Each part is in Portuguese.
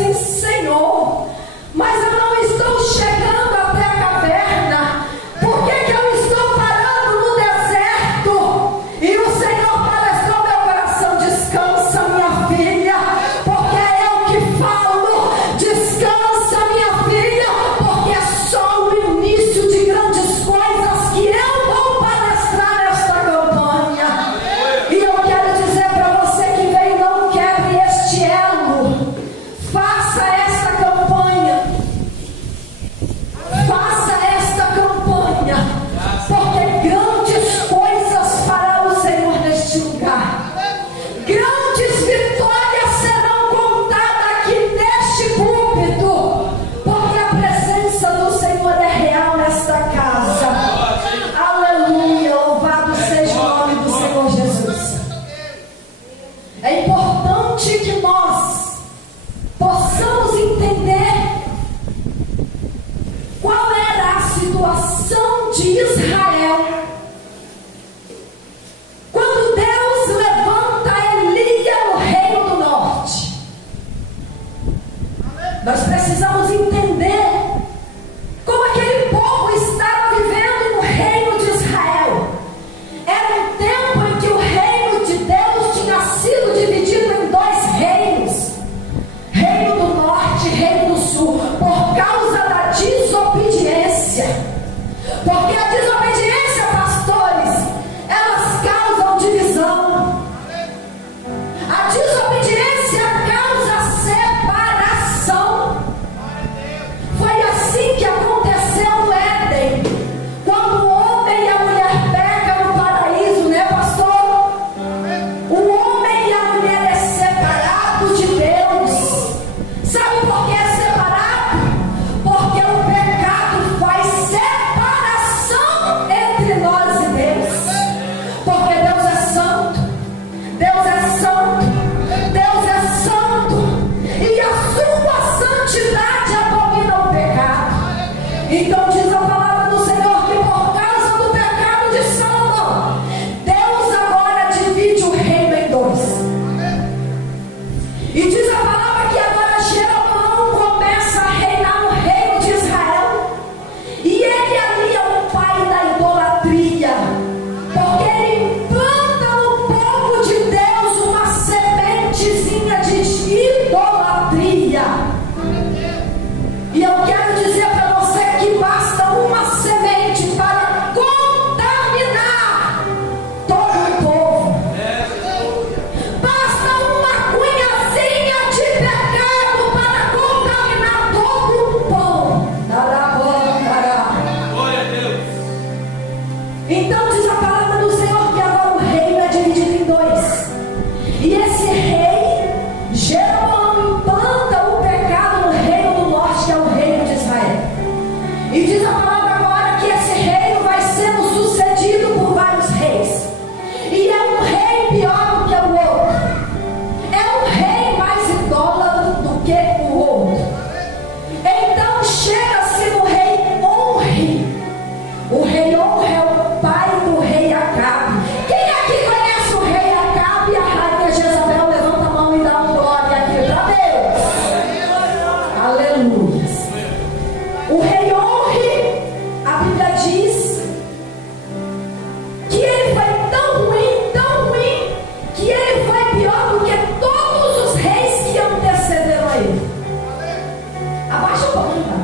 assim: Senhor, mas eu não estou chegando até a caverna, por que que eu estou parando no deserto? E o Senhor palestrou meu coração: descansa, minha filha, porque é eu que falo. Descansa, minha filha, porque é só o início de grandes coisas que eu vou palestrar nesta campanha. E eu quero dizer para você que veio: não quebre este elo. Faça esta campanha. Faça esta campanha, porque grandes coisas fará o Senhor neste lugar. Grandes vitórias serão contadas aqui neste púlpito, porque a presença do Senhor é real nesta casa. Aleluia, louvado seja o nome do Senhor Jesus. É importante que nós possamos entender qual era a situação de Israel quando Deus levanta Elias no reino do norte. Nós precisamos entender como aquele povo estava vivendo no reino de Israel. Era um tempo em que o reino de Deus tinha sido dividido em dois reinos: reino do norte e reino do sul, por causa da desobediência. Porque a desobediência, pastores, elas causam divisão. A desobediência causa separação. Foi assim que aconteceu no Éden, quando o homem e a mulher pecam no paraíso, né, pastor? O homem e a mulher é separado de Deus. Sabe por que é separado? Porque o pecado faz separação entre nós e Deus. Porque Deus é santo, Deus é santo, Deus é santo, e a sua santidade abomina o pecado. Então diz a palavra do Senhor que por causa do pecado de Salomão, Deus agora divide o reino em dois. E diz a palavra que agora Jeroboão começa a reinar no reino de Israel. E ele ali é o pai da idolatria, porque ele implanta no povo de Deus uma sementezinha de idolatria. E eu quero dizer para você que basta uma semente para contaminar todo o povo. Basta uma cunhazinha de pecado para contaminar todo o povo. Glória a Deus. Então diz a palavra do Senhor que agora o reino é dividido em dois. E esse rei, Jeroboão, implanta o pecado no reino do norte, que é o reino de Israel. E diz a palavra agora que esse reino vai sendo sucedido por vários reis. E é um rei pior do que o outro. É um rei mais idólatra do que o outro. Então chega-se no rei Onri. O rei Onri é o pai do rei Acabe. Quem aqui conhece o rei Acabe e a rainha Jezabel? Levanta a mão e dá um glória aqui para Deus. Aleluia. O rei Onri, a Bíblia diz que ele foi tão ruim, que ele foi pior do que todos os reis que antecederam a ele. Abaixa um pouquinho, tá?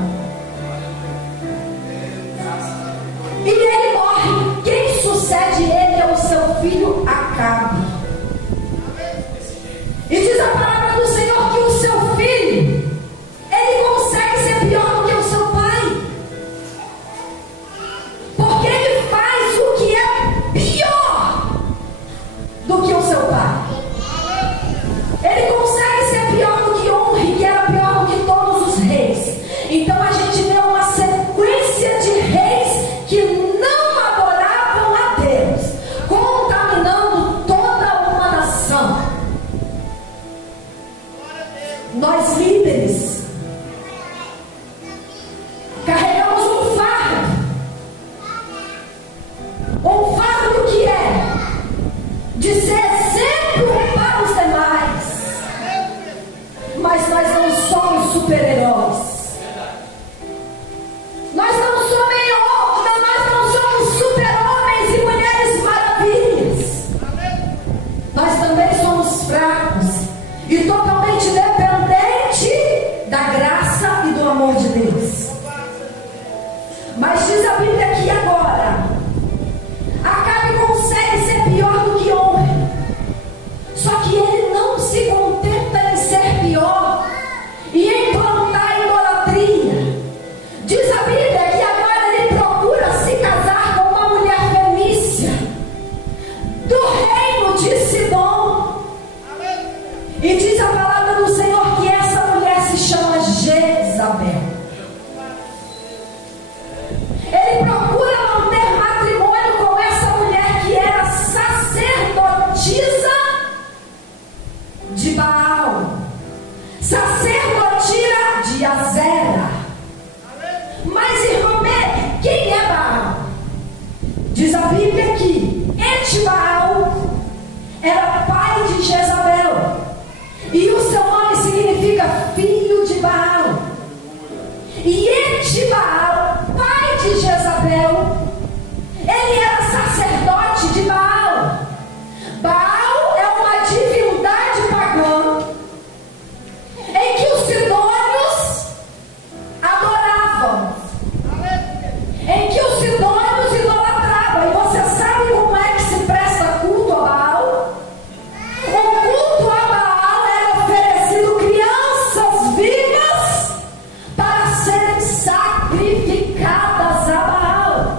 E ele morre. Quem sucede ele é o seu filho Acabe. E diz a palavra do Senhor que o seu filho, ele consegue ser pior do que o seu pai, porque ele faz o que é pior do que o seu pai. Ele consegue ser pior do que Onri, que era pior do que todos os reis. Então a gente vê uma sequência de reis que não adoravam a Deus, contaminando toda uma nação. Nós líderes carregamos um fardo que é de ser exemplo para os demais, mas nós não somos super-heróis. Nós não somos super-homens e mulheres maravilhas. Nós também somos fracos e totalmente dependentes da graça e do amor de Deus. Mas diz a Bíblia que agora Acabe consegue ser pior do que homem. Só que ele não se contenta em ser pior e em plantar idolatria. Diz a Bíblia que agora ele procura se casar com uma mulher fenícia do reino de Sidom. E diz a palavra do Senhor que essa mulher se chama Jezabel. Ele procura manter matrimônio com essa mulher que era sacerdotisa de Baal, sacerdotisa de Azera. Mas, irmão, quem é Baal? Diz a Bíblia que Etibaal era pai de Jezabel, e o seu nome significa filho de Baal. E Etibaal, pai de Jezabel, ele era sacerdote de Baal. Baal é uma divindade pagã em que os sidônios adoravam, em que os sidônios idolatravam. E você sabe como é que se presta culto a Baal? O culto a Baal era oferecido crianças vivas para serem sacrificadas a Baal.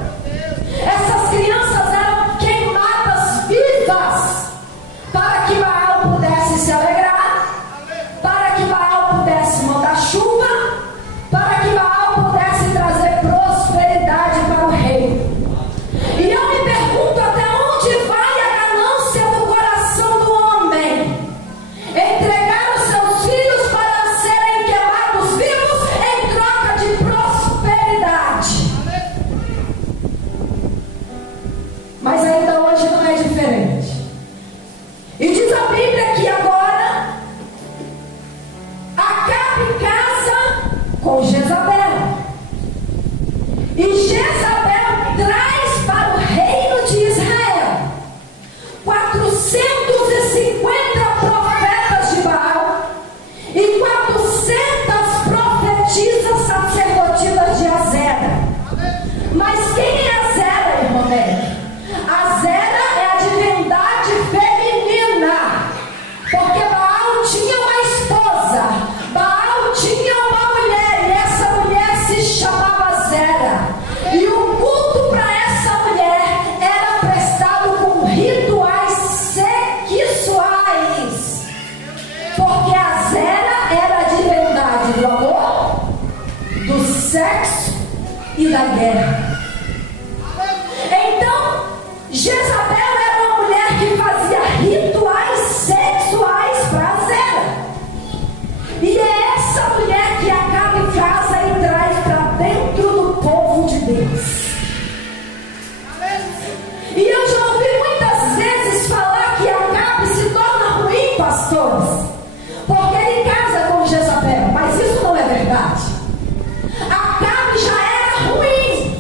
Essas crianças eram queimadas vivas para que Baal pudesse se alegrar, para que Baal pudesse mandar chuva, para que Baal pudesse trazer prosperidade para o reino. E eu me pergunto até onde vai a ganância do coração do homem? Entregar os seus filhos para serem queimados vivos em troca de prosperidade. Mas ainda hoje não é diferente. E diz a Bíblia que agora Acabe casa com Jezabel. E Jezabel traz para o reino de Israel 450 profetas de Baal e 400 profetisas sacerdotisas de Azera. Mas quem é Azera, irmão? Azera é a divindade feminina, porque Baal tinha uma esposa, Baal tinha uma mulher, e essa mulher se chamava Azera. E o culto para essa mulher era prestado com rituais sexuais, porque Azera era a divindade do amor, do sexo e da guerra. Então, Jezabel era uma mulher que fazia rituais sexuais para Azera. E é essa mulher que Acabe casa e traz para dentro do povo de Deus. E eu já ouvi muitas vezes falar que Acabe se torna ruim, pastores, porque ele casa com Jezabel. Mas isso não é verdade. Acabe já era ruim,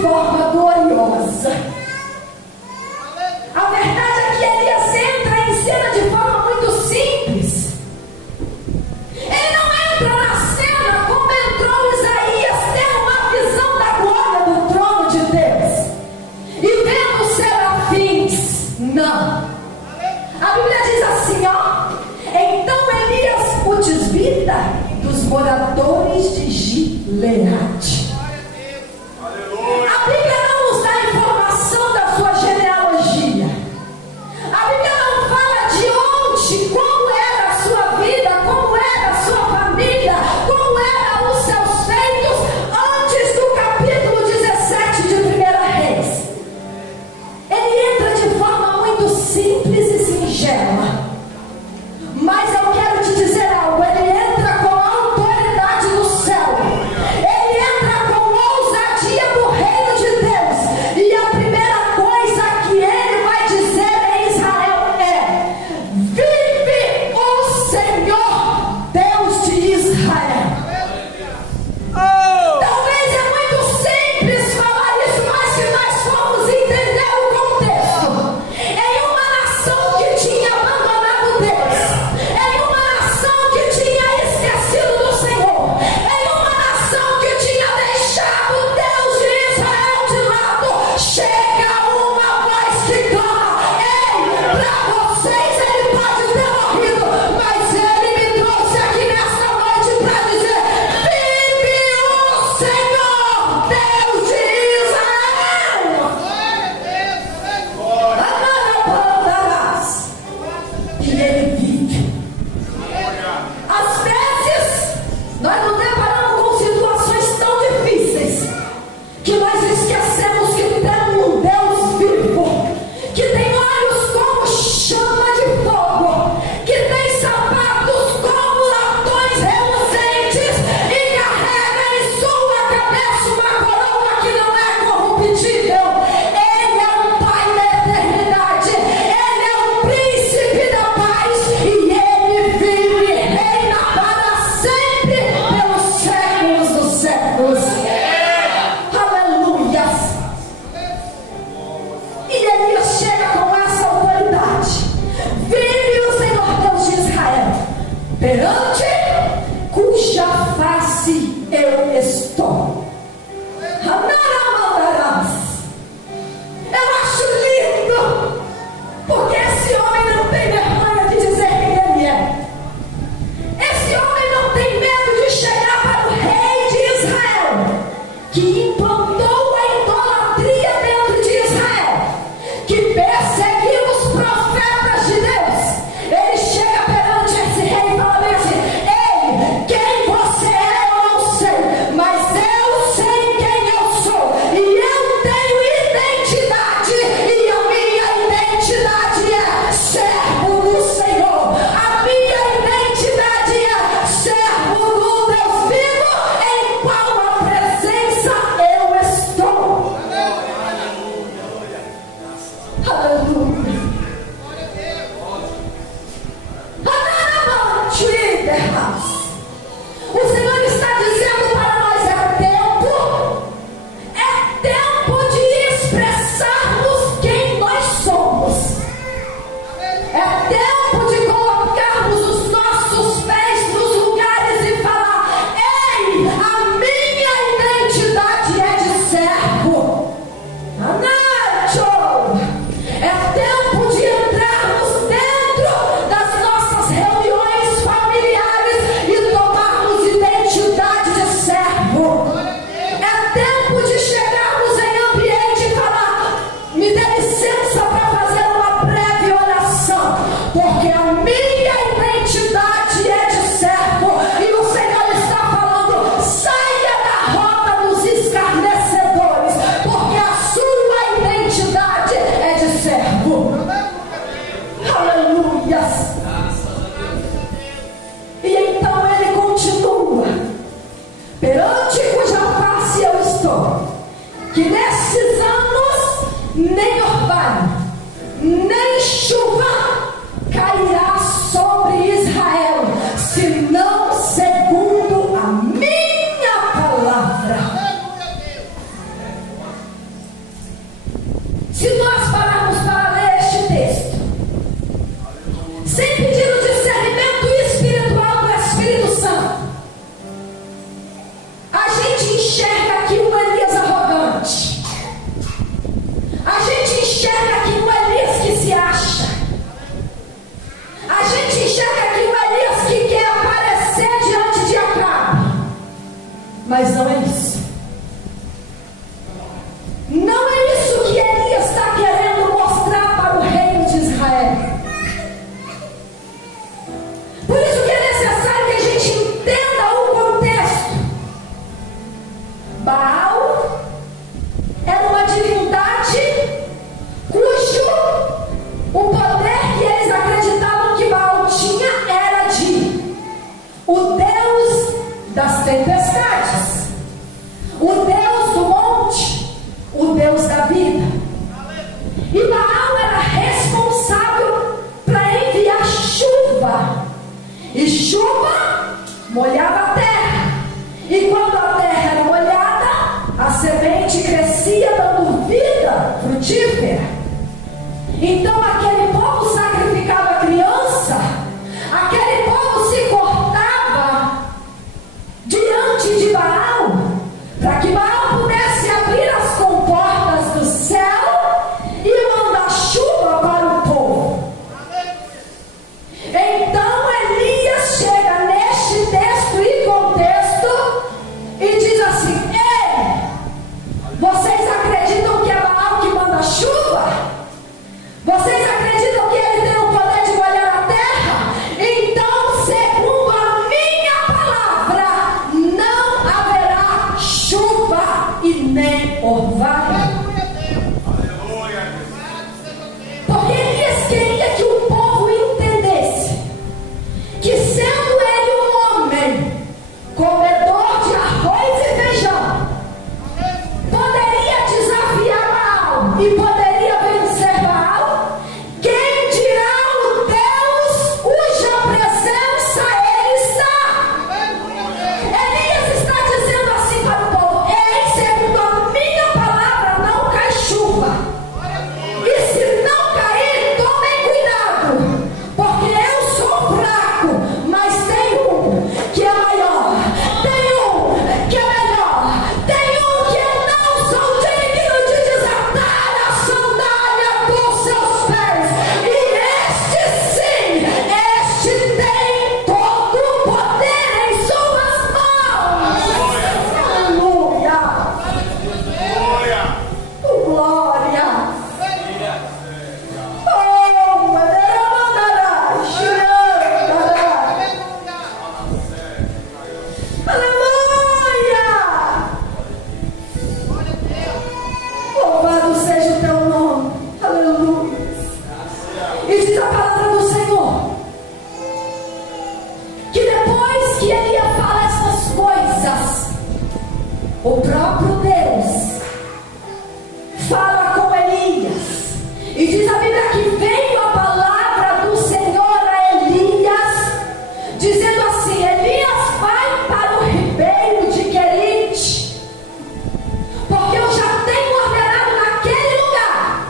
forma gloriosa. A verdade é que Elias entra em cena de forma muito simples. Ele não entra na cena como entrou Isaías, tendo uma visão da glória do trono de Deus e vendo os serafins. Não. A Bíblia diz assim, ó: então Elias o desvida dos moradores de Gileade. A Bíblia não nos dá informação da sua genealogia. A Bíblia não fala de onde, como era a sua vida, como era a sua família, como eram os seus feitos antes do capítulo 17 de 1 Reis. Ele entra de forma muito simples e singela. Mas eu quero te dizer algo: ele entra com a autoridade do céu. Ele entra com ousadia do reino de Deus. E a primeira coisa que ele vai dizer em Israel é: vive o Senhor, Deus de Israel. Talvez é muito simples falar isso, mas se nós formos entender o contexto, em uma nação que tinha abandonado Deus, em uma nação que tinha esquecido do Senhor, em uma nação que tinha deixado o Deus de Israel de lado, chega uma voz que clama: ei, para vocês ele pode ter morrido, mas ele me trouxe aqui nesta noite para dizer: vive o Senhor, Deus de Israel. Anarabandarás. E ele vive. Às vezes, nós nos deparamos com situações tão difíceis que nós esquecemos que temos um Deus vivo, que tem olhos como chama de fogo, que tem sapatos como latões reluzentes e carrega em sua cabeça uma coroa que não é corruptível. Ele é um Pai da eternidade, ele é um príncipe da paz e ele vive e reina para sempre pelos séculos dos séculos. Aleluias. E Elias chega com essa autoridade: vive o Senhor Deus de Israel, perante cuja face eu estou. Anaramandarás. Eu acho lindo, porque esse homem não tem vergonha de dizer quem ele é. Esse homem não tem medo de chegar para o rei de Israel, que implantou a idolatria dentro de Israel, que perseguiu os profetas de Deus. Ele chega perante esse rei e fala bem assim: ei, quem você é eu não sei, mas eu sei quem eu sou, e eu tenho identidade, e a minha identidade é servo do Senhor. A minha identidade é servo do Deus vivo, em qual a presença eu estou. Aleluia. O Senhor está dizendo para nós: é tempo de expressarmos quem nós somos. É tempo de colocarmos os nossos pés nos lugares e falar: ei, a minha identidade é de servo. Anacho. É tempo de entrarmos dentro das nossas reuniões familiares e tomarmos identidade de servo. É tempo de chegarmos em ambiente e falar: me dê licença para fazer uma breve oração, porque a minha identidade é de servo. E o Senhor está falando: saia da roda dos escarnecedores, porque a sua identidade é de servo. Aleluias. E então ele continua: perante cuja face eu estou, que nesses anos nem orvalho, nem chuva cairá sobre Israel, senão segundo a minha palavra. vida. E Baal era responsável para enviar chuva. E chuva molhava a terra. E quando a terra era molhada, a semente crescia dando vida frutífera. Então aquele povo sacrificava a criança, aquele povo se cortava diante de Baal, para que Baal pudesse abrir as comportas do céu e mandar chuva para o povo. Então Elias chega neste texto e contexto e diz assim: ei, vocês acreditam que é Baal que manda chuva? Vocês acreditam que ele tem o poder de molhar a terra? Então, segundo a minha palavra, não haverá chuva e nem orvalho. Porque Elias queria que o povo entendesse que, sendo ele um homem comedor de arroz e feijão, poderia desafiar Baal e poderia vencer Baal. Quem dirá o Deus cuja presença ele está? Elias está dizendo assim para o povo: ei, segundo a minha palavra, não cai chuva. E se não cair, tomem cuidado, porque eu sou fraco, mas tem um que é maior, tem um que é melhor, tem um que eu não sou digno de desatar a sandália dos seus pés. E este sim, este tem todo o poder em suas mãos. Aleluia! Glória! Oh, mandará, xirandara. Aleluia! Louvado seja o teu nome. Aleluia! E diz a palavra do Senhor que depois que ele ia falar essas coisas, o próprio Deus fala com Elias. E diz a Bíblia que veio a palavra do Senhor a Elias, dizendo assim: Elias, vai para o ribeiro de Querite, porque eu já tenho ordenado naquele lugar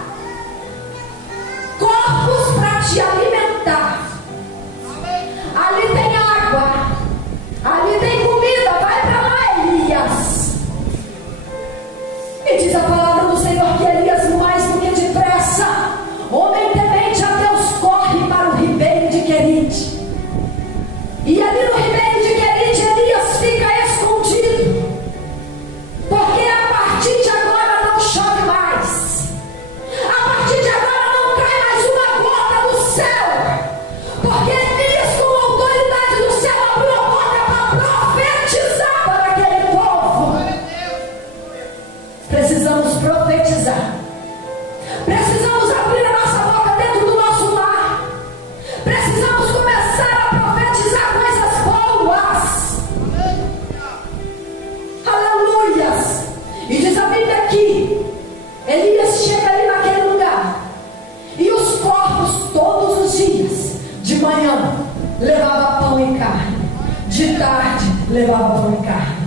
corpos para te alimentar. Ali tem água, ali tem comida, vai para lá, Elias. E diz a palavra do Senhor que Elias, mais do que depressa, homem temente a Deus, corre para o ribeiro de Querite. E ali no ribeiro de Querite, Elias fica escondido, porque a partir de agora não chove mais, a partir de agora não cai mais uma gota do céu, porque Elias, com a autoridade do céu, abriu a boca para profetizar para aquele povo. Precisamos profetizar. Precisamos abrir a nossa boca dentro do nosso lar. Precisamos começar a profetizar coisas boas. Aleluias. E diz a Bíblia que Elias chega ali naquele lugar, e os corpos todos os dias, de manhã levava pão e carne, de tarde levava pão e carne.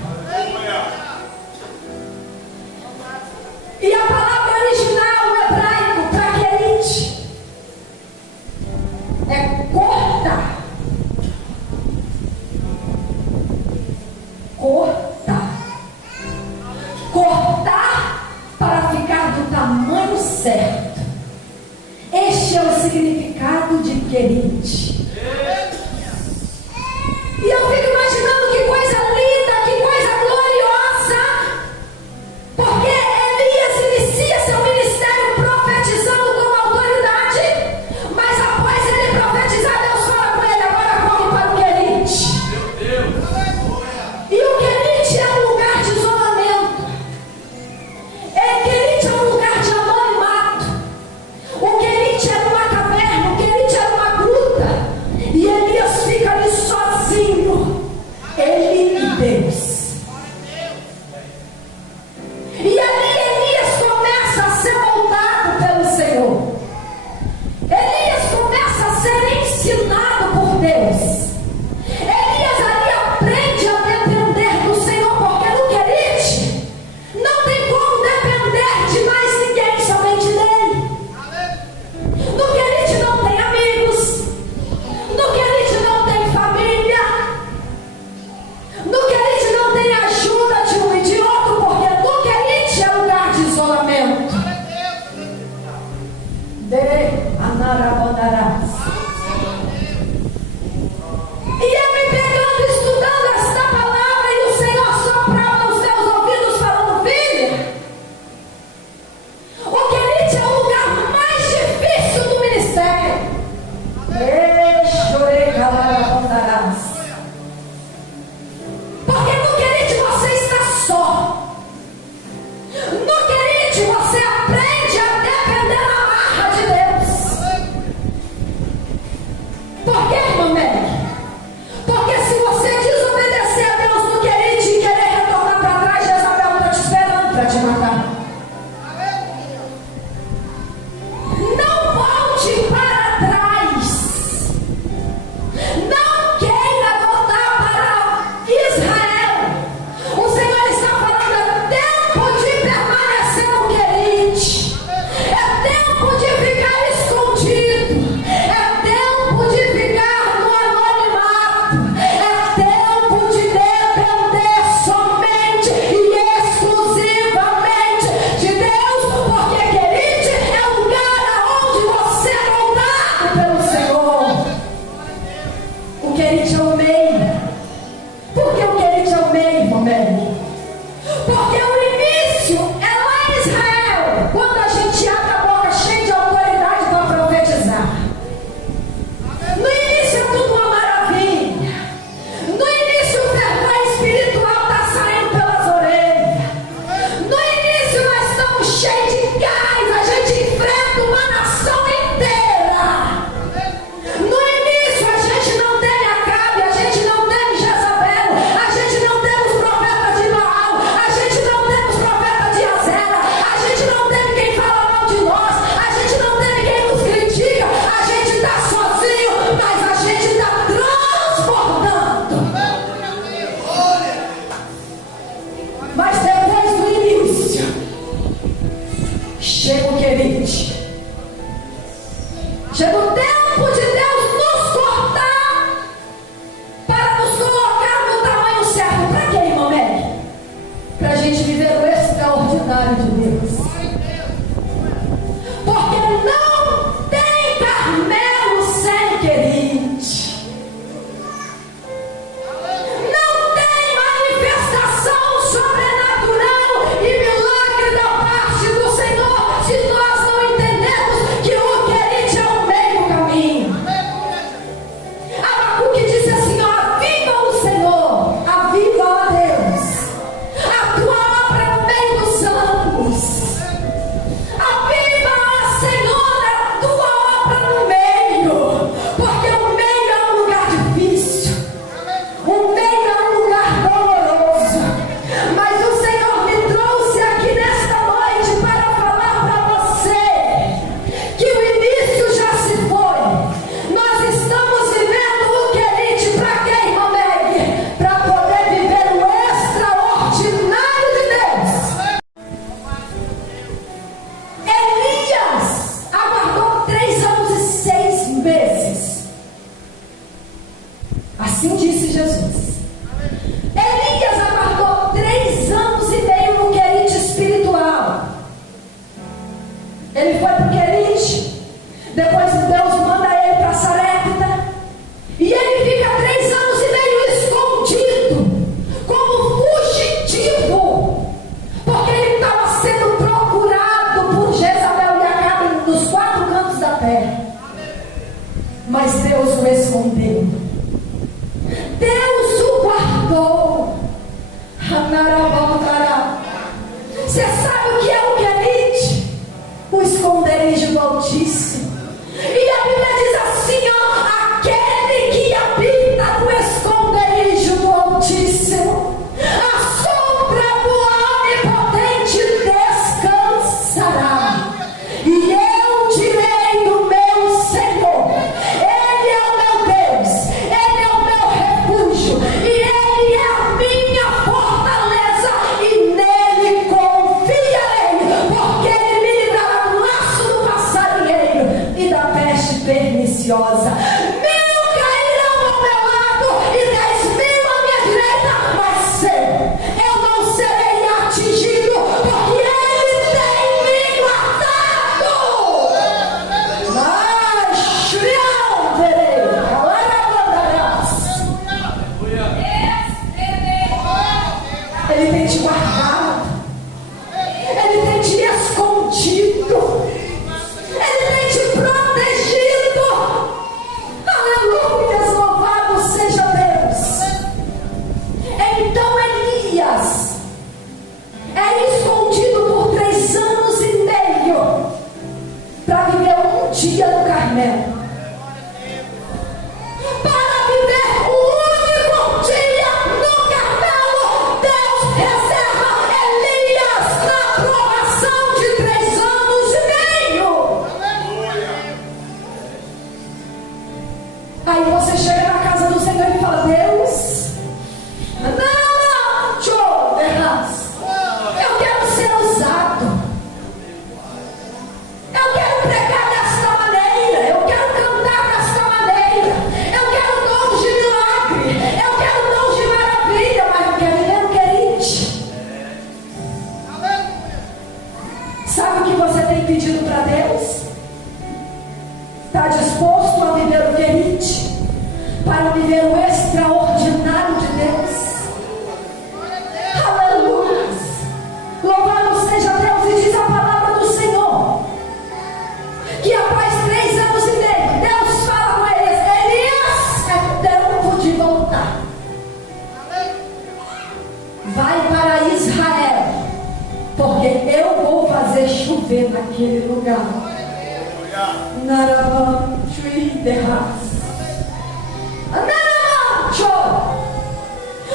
E a palavra original hebraico para Querite é cortar. Cortar. Cortar para ficar do tamanho certo. Este é o significado de Querite. E eu fico imaginando que coisa linda, que coisa gloriosa, porque Elias inicia seu ministério profetizando com autoridade, mas após ele profetizar, Deus fala para ele: agora corre para o Querite. E o Querite é um lugar de isolamento. Querite é um lugar de anonimato. O Querite era uma caverna, o Querite era uma gruta. E eu me pegando, estudando esta palavra, e o Senhor soprava nos meus ouvidos, falando: filha, o Querite é o lugar mais difícil do ministério. Porque no Querite você está só. No Querite você aprende a depender da marra de Deus. Por que, irmã Mary? Porque se você desobedecer a Deus no Querite e querer retornar para trás, Jezabel está te esperando para te matar. Não volte para trás. Não queira voltar para Israel. O Senhor está falando: é tempo de permanecer no Querite. É tempo de ficar escondido. É tempo de ficar no anonimato. É tempo de depender somente e exclusivamente de Deus. Porque Querite é o lugar aonde você é moldado pelo Senhor. O Querite é o meio. Por que o Querite é o meio, irmão Mary? Porque o início é lá em Israel, quando a gente abre a boca cheia de autoridade para profetizar. No início é tudo uma maravilha. No início o fervor espiritual está saindo pelas orelhas. No início nós estamos cheios de gás, a gente enfrenta uma nação inteira. No início a gente não teme Acabe, a gente não teme Jezabel, a gente não teme os profetas de Baal, a gente não teme os profetas de Azera, a gente não teme quem fala mal de nós, a gente não teme quem nos critica, a gente está sozinho, mas a gente está transbordando. Mas depois do início, chega o Querite. Chega o tempo de Deus nos cortar para nos colocar no tamanho certo. Para quê, irmão Mary? Para a gente viver o extraordinário de Deus. Porque não tem Carmelo sem Querite. Não tem manifestação sobrenatural e milagre da parte do Senhor se nós não entendemos que o Querite é o meio do caminho. Abacuque disse assim: ó, aviva o Senhor, aviva, ó Deus, a tua obra no meio dos anos. Aviva, ó Senhor, a tua obra no meio, porque o meio é um lugar difícil. O meio é um lugar doloroso. Mas o Senhor me trouxe aqui nesta noite para falar para você que o início já se foi. Nós estamos vivendo o Querite para quê, irmã Meg? Para poder viver o extraordinário de Deus. Elias aguardou 3 anos e 6 meses. Assim disse Jesus. Elias aguardou 3 anos e meio no Querite espiritual. Ele foi para o Querite. Depois Deus manda ele para Sarepta. E ele fica 3 anos e meio escondido, como fugitivo. Porque ele estava sendo procurado por Jezabel e Acabe nos 4 cantos da terra. Mas Deus o escondeu. Deus o guardou. Você sabe o que é o Querite? O esconderijo do Altíssimo. E a Bíblia diz assim, ó: aquele que habita no esconderijo do Altíssimo, a sombra do Onipotente descansará. E eu direi do meu Senhor: Ele é o meu Deus, Ele é o meu refúgio, e Ele é a minha fortaleza, e nele confiarei, porque Ele me livrará do laço do passarinheiro e da peste perniciosa. 1000 cairão ao meu lado e 10.000 à minha direita, mas eu não serei atingido, porque Ele tem me guardado. Ai, Carmelo. Para viver o único dia no Carmelo, Deus reserva Elias na provação de 3 anos e meio. Aí você chega na casa do Senhor e fala: Deus, não, show, eu quero ser usado. Eu quero pregar desta maneira. Eu quero cantar desta maneira. Eu quero dons de milagre. Eu quero dons de maravilha. Mas não quero viver o querite. Sabe o que você tem pedido para Deus? Está disposto a viver o querite para viver o extraordinário de Deus? Aleluia! Louvado seja Deus. E diz a palavra do Senhor que após 3 anos e meio, Deus fala com Elias: Elias, é tempo de voltar. Vai para Israel, porque eu vou fazer chover naquele lugar. Naravam, chui, derras.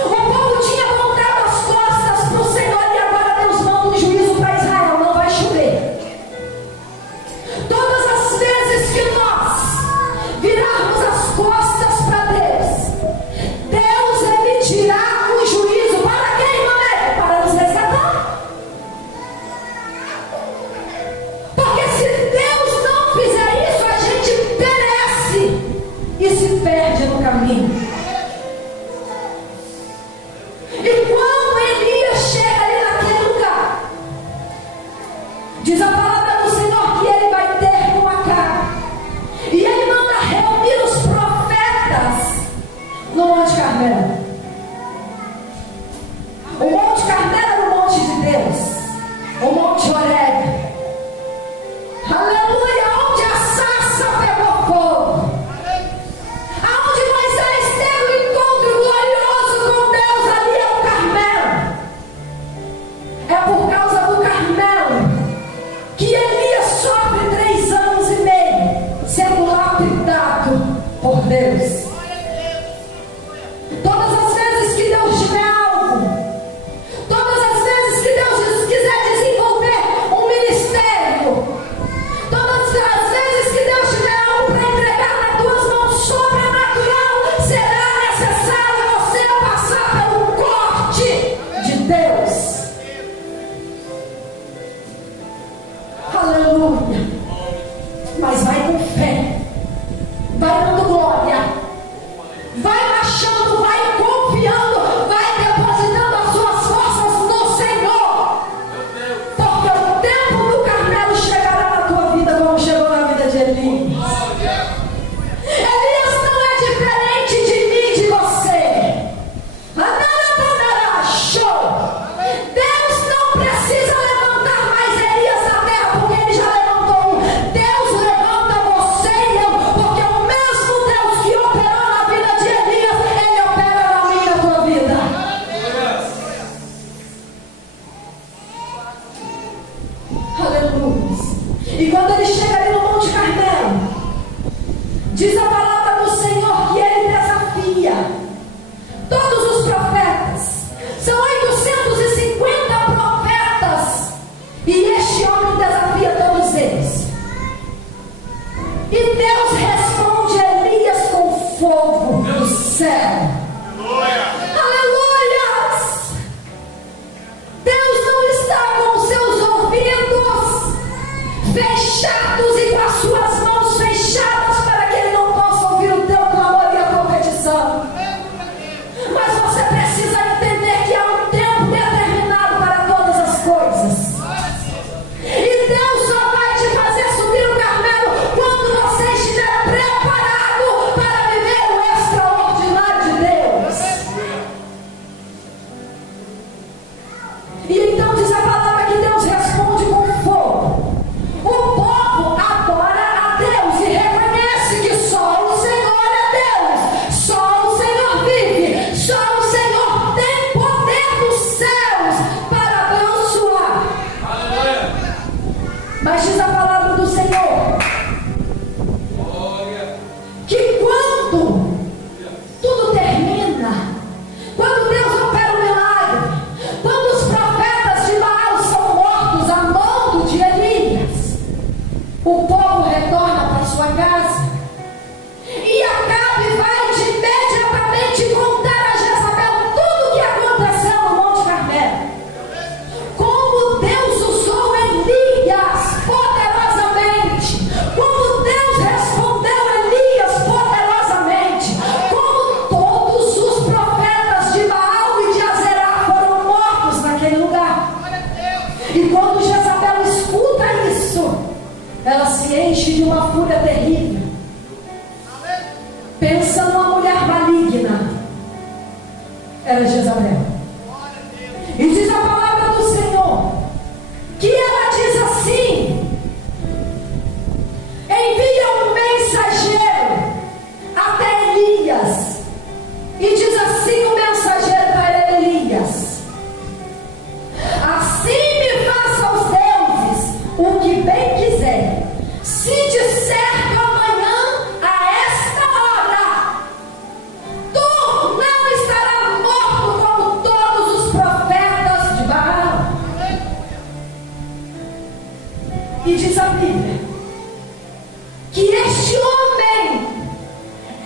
O povo tinha voltado as costas para o Senhor e agora Deus manda um juízo para Israel: não vai chover. Todas as vezes que nós virarmos as costas para Deus, Deus emitirá um juízo para quem, mamãe? Para nos resgatar. Porque se Deus não fizer isso, a gente perece e se perde no caminho. E quando Elias chega ali naquele lugar, diz a palavra do Senhor que ele vai ter com Acabe, e ele manda reunir os profetas no Monte Carmelo. O Monte Carmelo era o monte de Deus, o Monte Horebe. Aleluia! Onde a sarça pegou fogo, aonde Moisés teve um encontro glorioso com Deus, ali é o Carmelo. É por causa do Carmelo que Elias sofre 3 anos e meio sendo lapidado por Deus. Todas as vezes que Deus tiver algo, todas as vezes que Deus quiser desenvolver um ministério, todas as vezes que Deus tiver algo para entregar nas tuas mãos sobrenatural, será necessário você passar pelo corte de Deus. Aleluia! Mas vai com fé, vai dando glória, vai marchando, vai confiando, vai depositando as suas forças no Senhor, porque o tempo do Carmelo chegará na tua vida como chegou na vida de Elias. Elias não é diferente de mim, de você. Deus não precisa levantar mais Elias na terra, porque ele já levantou um. Deus levanta você e eu, porque o mesmo Deus que operou na vida de Elias, ele opera na minha e na tua vida. Aleluia. E quando ele chega ali no Monte Carmelo, diz a palavra do Senhor que ele desafia todos os profetas. São 850 profetas, e este homem desafia todos eles. E Deus responde a Elias com fogo do céu. Aleluia! Deus não está com seus ouvidos fechados e com as suas mãos fechadas para que ele não possa ouvir o teu clamor e a tua petição. Mas você precisa entender que há um tempo determinado para todas as coisas. E Deus só vai te fazer subir o Carmelo quando você estiver preparado para viver o extraordinário de Deus. E então diz a palavra que Deus responde com fogo. O povo adora a Deus e reconhece que só o Senhor é Deus, só o Senhor vive, só o Senhor tem poder nos céus para abençoar. Mas diz a palavra do Senhor o povo retorna para sua casa. E Acabe vai imediatamente contar a Jezabel tudo o que aconteceu no Monte Carmelo. Como Deus usou Elias poderosamente. Como Deus respondeu Elias poderosamente. Como todos os profetas de Baal e de Azerá foram mortos naquele lugar. E quando Jezabel escuta isso, ela se enche de uma fúria terrível. Pensa numa mulher maligna. Era Jezabel. E diz a palavra do Senhor que ela diz assim: envia um mensageiro até Elias. E diz assim o mensageiro para Elias: assim me faça aos deuses o que bem quiser, se disser que amanhã a esta hora tu não estarás morto como todos os profetas de Baal. E diz a Bíblia que este homem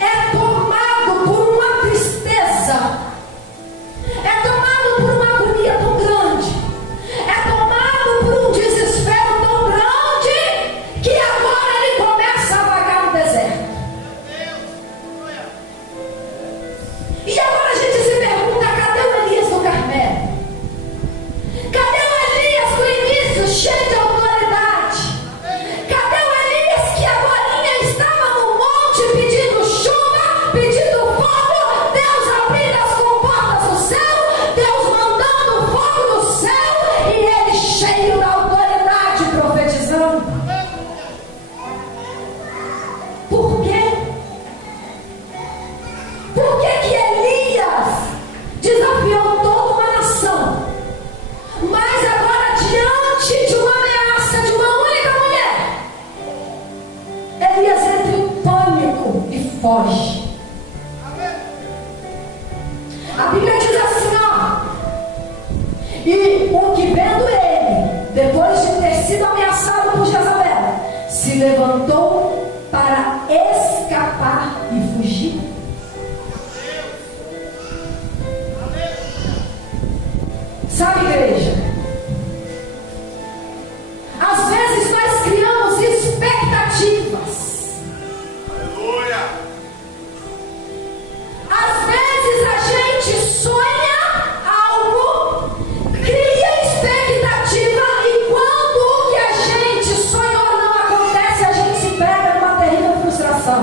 é tomado por uma tristeza, é tomado por uma agonia tão grande, é tomado por um desespero tão grande, que agora ele começa a vagar no deserto. E agora a gente se pergunta: cadê o Elias do Carmelo? Cadê o Elias do início, cheio de autoridade? Cadê o Elias que agora estava no monte pedindo chuva, pedindo fogo, Deus abrindo as comportas do céu, Deus mandando fogo do céu, e ele cheio da autoridade profetizando? Por quê? Por que Elias desafiou toda uma nação, mas agora diante de uma ameaça de uma única mulher, Elias entra em pânico e foge? A Bíblia diz assim, e o que vendo ele, depois de ter sido ameaçado por Jezabel, se levantou para escapar e fugir. Sabe, igreja, às vezes nós criamos expectativas. Aleluia. Às vezes a gente sonha algo, cria expectativa, e quando o que a gente sonhou não acontece, a gente se pega numa terrível frustração.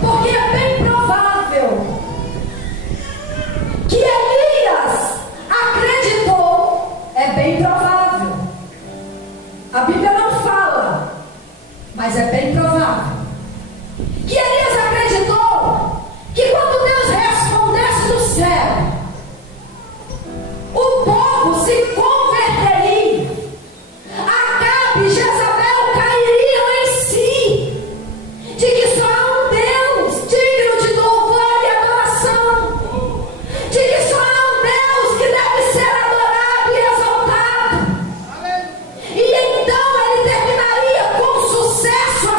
Porque é bem provável que Elias acreditou, é bem provável. A Bíblia não fala, mas é bem provável que Elias acreditou que quando Deus respondesse do céu, o povo se converteria, Acabe e Jezabel cairiam em si, de que só há um Deus digno de louvor e adoração, de que só há um Deus que deve ser adorado e exaltado. E então ele terminaria com sucesso a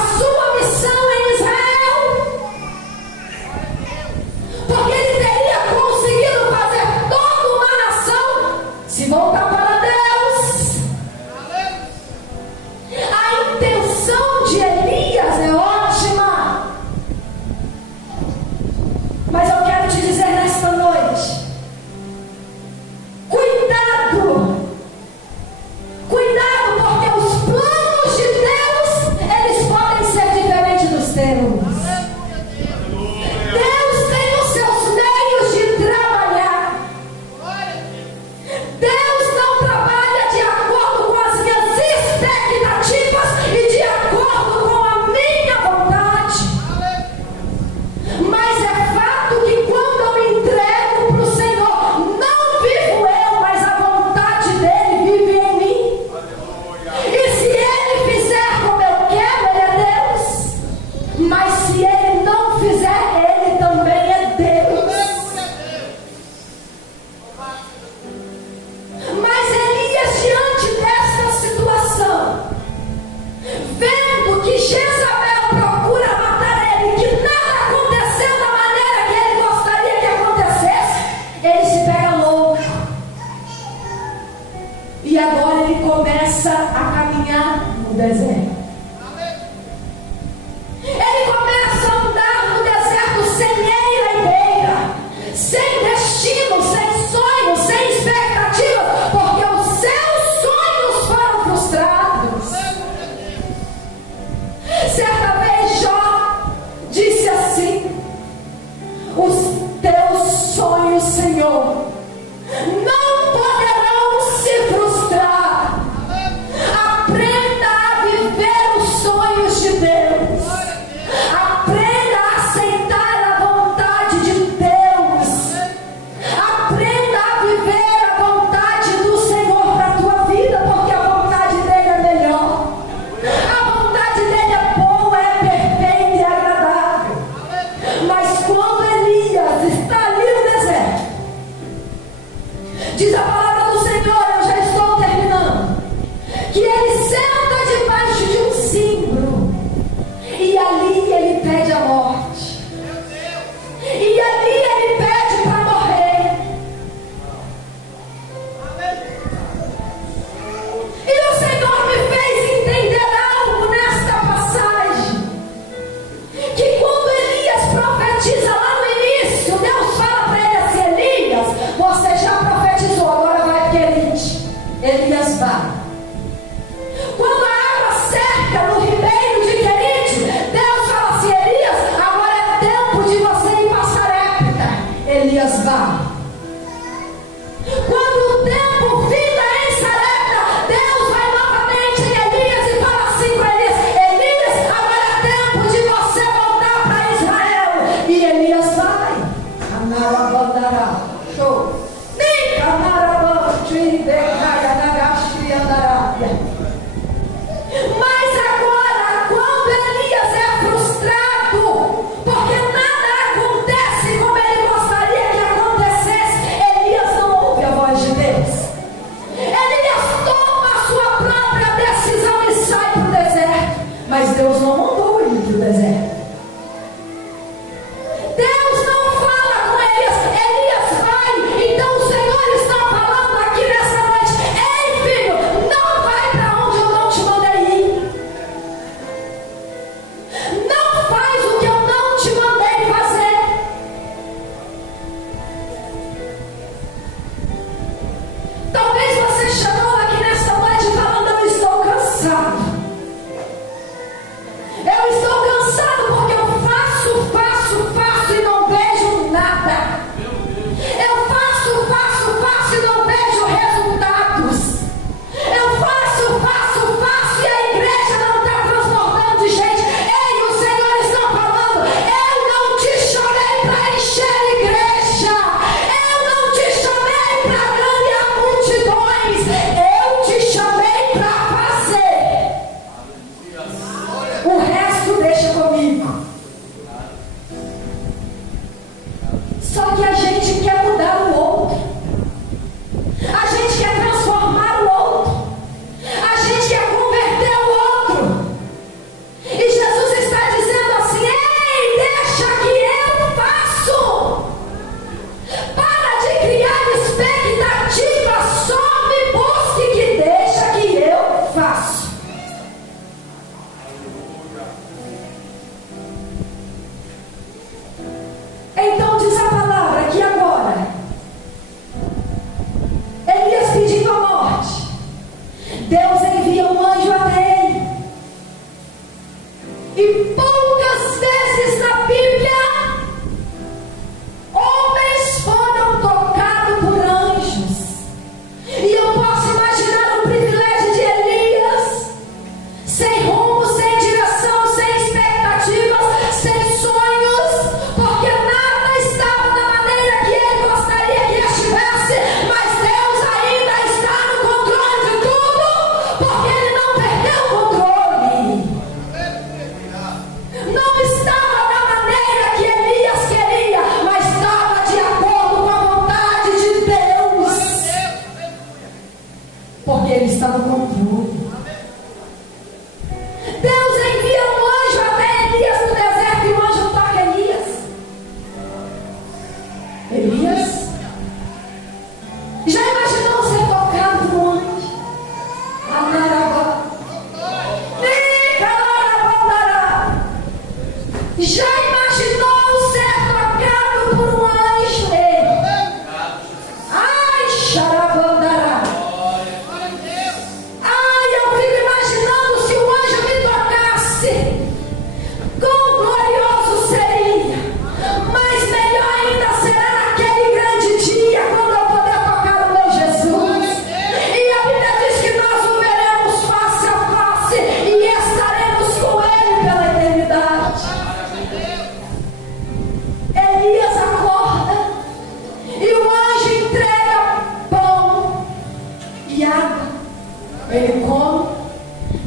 começa a caminhar no deserto. Ele começa a andar no deserto sem eira e beira, sem destino, sem sonho, sem expectativa, porque os seus sonhos foram frustrados. Certa vez Jó disse assim: os teus sonhos, Senhor, não poderão se frustrar. Aprenda a viver os sonhos de Deus. Aprenda a aceitar a vontade de Deus. Aprenda a viver a vontade do Senhor para a tua vida, porque a vontade dele é melhor. A vontade dele é boa, é perfeita e agradável. Mas quando Elias está ali no deserto, diz a palavra do Senhor, eu já estou terminando, que ele senta debaixo de um zimbro, e ali ele pede a morte, e ali ele pede para morrer. E o Senhor me fez entender algo nesta passagem, que quando Elias profetiza lá no início, Deus fala para ele assim: Elias, você já profetizou, agora vai Querite. Elias vai. Quando a água cerca no ribeiro de Querite, Deus fala assim: Elias, agora é tempo de você ir para Sarepta. Elias vai. Quando o tempo finda em Sarepta, Deus vai novamente em Elias e fala assim para Elias: Elias, agora é tempo de você voltar para Israel. E Elias vai. Anarabandará. Show. Nem Anarabandi, Decaianagashi, Andarábia. Mas agora, quando Elias é frustrado, porque nada acontece como ele gostaria que acontecesse, Elias não ouve a voz de Deus. Elias toma a sua própria decisão e sai para o deserto. Mas Deus não mandou ele para o deserto. Deus não fala com Elias: Elias vai. Então o Senhor está falando aqui nessa noite: ei filho, não vai para onde eu não te mandei ir. Não faz o que eu não te mandei fazer. Talvez você chegou aqui nessa noite falando: eu estou cansado. Eu estou cansado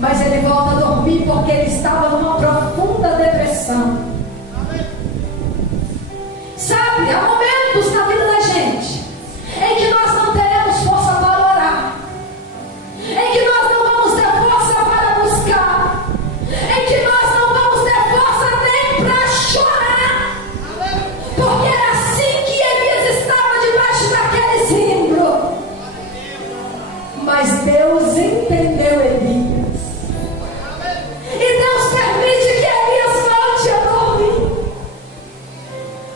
mas ele volta a dormir porque ele estava numa profunda depressão. Sabe, há momentos na vida da gente em que nós não teremos força para orar, em que nós não vamos ter força para buscar, em que nós não vamos ter força nem para chorar, porque era assim que Elias estava debaixo daquele zimbro. Mas Deus entendeu Elias, e Deus permite que Elias volte a dormir,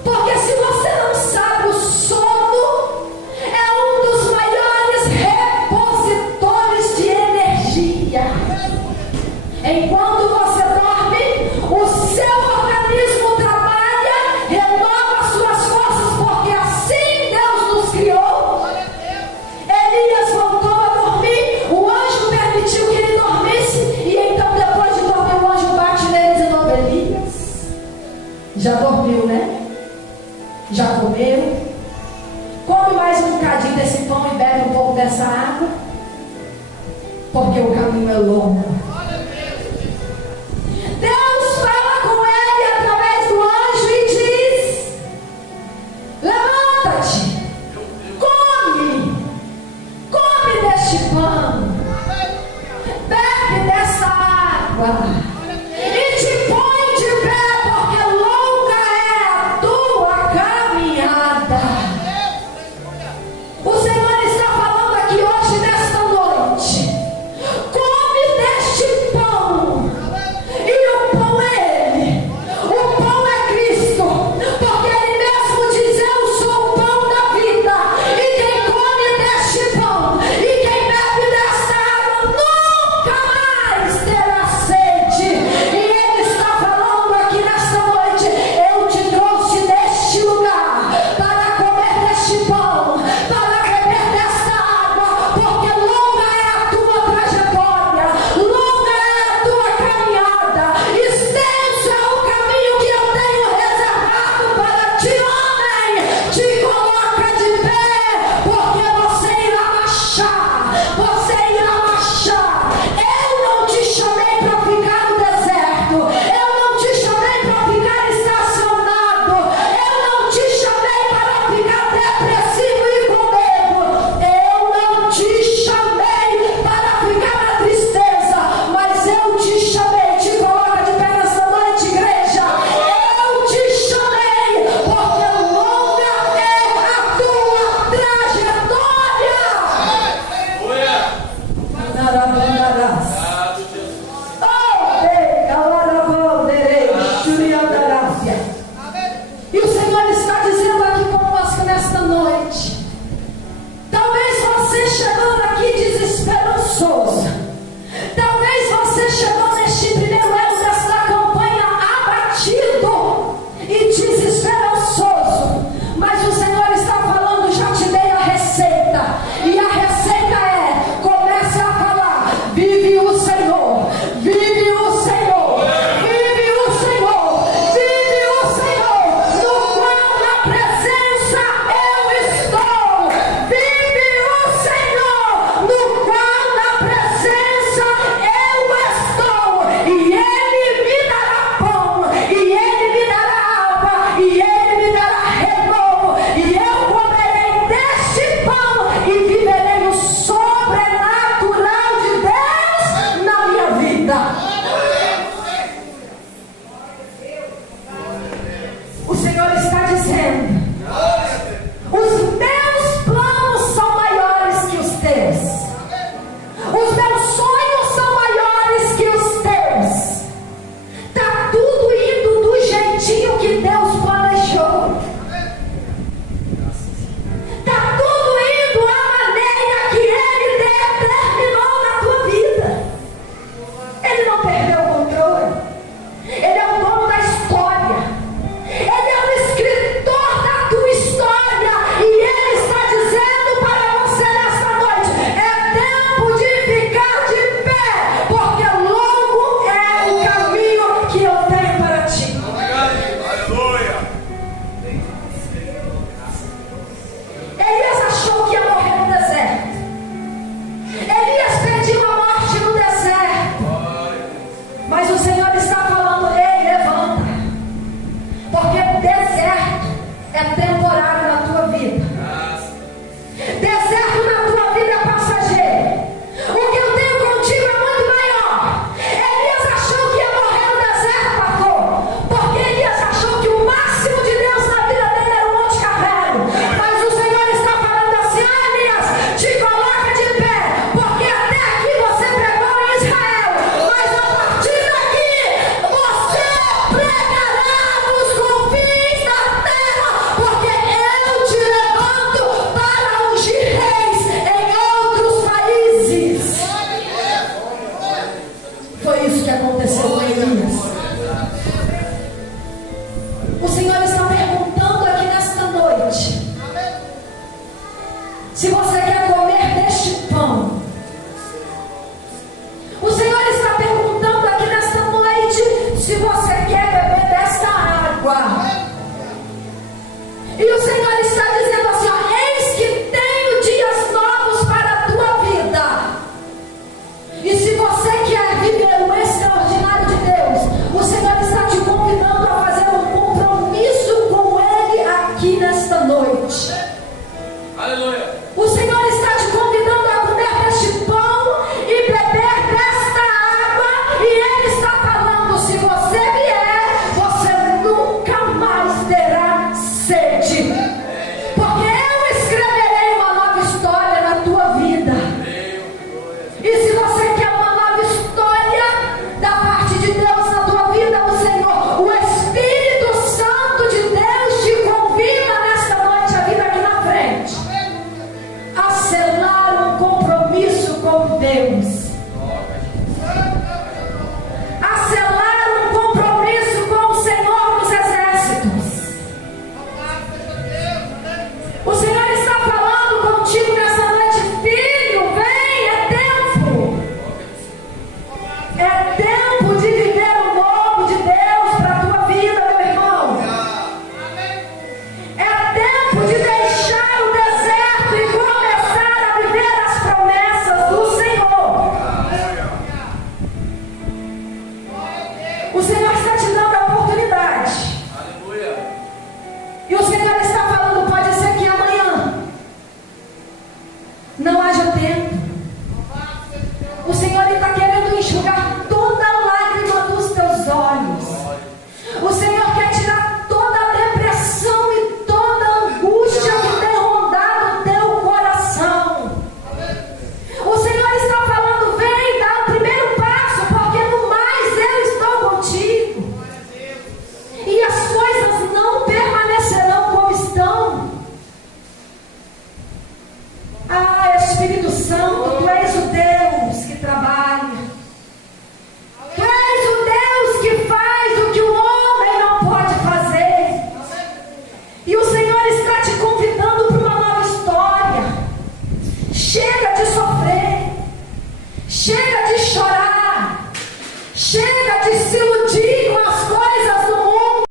porque se você não sabe, o sono é um dos maiores repositores de energia. Enquanto você dorme, o seu organismo trabalha, renova suas forças, porque assim Deus nos criou. Elias voltou a dormir, o anjo permitiu que ele dormisse, e então depois de dormir o anjo bate nele de novo. Elias, já dormiu, né? Já comeu? Come mais um bocadinho desse pão e bebe um pouco dessa água, porque o caminho é longo. Deus fala com ele através do anjo e diz: levanta-te, come deste pão, bebe dessa água e te põe de pé, porque longa é a tua caminhada. O Senhor está falando aqui hoje, nesta noite: come deste pão. E o pão é Ele, o pão é Cristo, porque Ele mesmo diz: eu sou o pão da vida, e quem come deste pão e quem bebe desta água nunca mais terá sede. que aconteceu com Elias. O Senhor está perguntando aqui nesta noite: se você quer comer deste pão. O Senhor está perguntando aqui nesta noite se você quer beber desta água. E o Senhor está dizendo assim: ó, eis que tenho dias novos para a tua vida. E se você quer viver o extraordinário de Deus, o Senhor está te convidando a fazer um compromisso com Ele aqui nesta noite. Aleluia. O Senhor está te convidando a comer deste pão e beber desta água. E Ele está falando: se você vier, você nunca mais terá sede. Porque eu escreverei uma nova história na tua vida. E se você quer uma nova história da parte de Deus na tua vida, o Senhor, o Espírito Santo de Deus te convida nesta noite a vir aqui na frente, a selar um compromisso com Deus, a selar um compromisso com o Senhor dos Exércitos. O Senhor está falando contigo nessa noite: filho, vem, é tempo. É tempo de viver o novo de Deus para a tua vida, meu irmão. É tempo de deixar o deserto e começar a viver as promessas do Senhor. O Senhor está te dando a oportunidade. Aleluia. E o Senhor está falando: pode ser que amanhã não haja tempo. O Senhor está querendo enxugar toda a lágrima dos teus olhos. O Senhor quer tirar toda a depressão e toda a angústia que tem rondado o teu coração. O Senhor está falando: vem, dá o primeiro passo, porque no mais eu estou contigo. E as coisas não permanecerão como estão. Ah, Espírito Santo, tu és o Deus que trabalha. Tu és o Deus que faz o que o homem não pode fazer. E o Senhor está te convidando para uma nova história. Chega de sofrer. Chega de chorar. Chega de se iludir com as